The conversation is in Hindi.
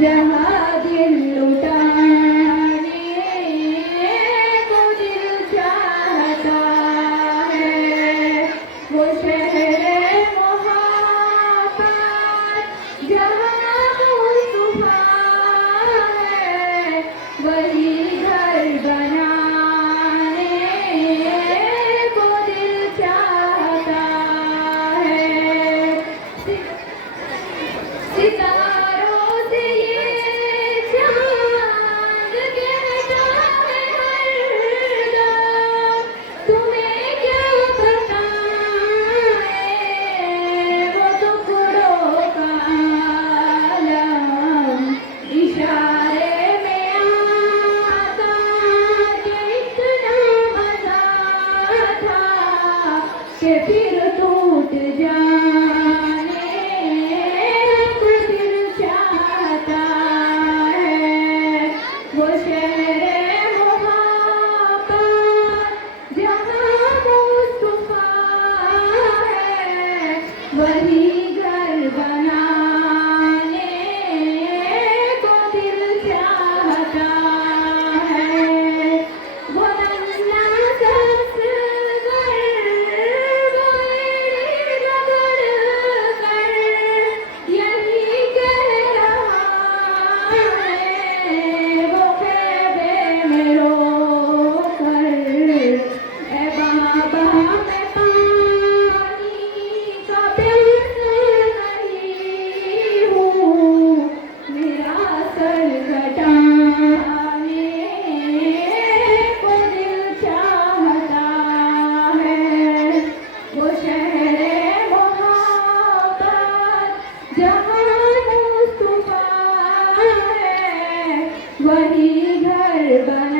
जहाँ दिल लुटाने को दिल चाहता है, वो शहर मोहब्बत जहाँ मुस्तफा है, वही घर बनाने को दिल चाहता है। सितारों से ये चांद कहता है हरदम, तुम्हें क्या बताएं वो टुकड़ों का आलम। इशारे में आता कि इतना मजा था कि फिर टूट जाने को दिल चाहता है। वो शहर मोहब्बत जहाँ मुस्तफा है, वही घर बनाने को दिल चाहता है। वो नन्हा ससुर वो एड़ी रगड़ कर यही कह रहा है, वो ख्वाबे में रो कर, ए बाबा मैं पानी का प्यासा नहीं हूँ, मेरा सर घटाने को दिल चाहता है। वो शहर मोहब्बत जहाँ मुस्तफा है, वही घर बना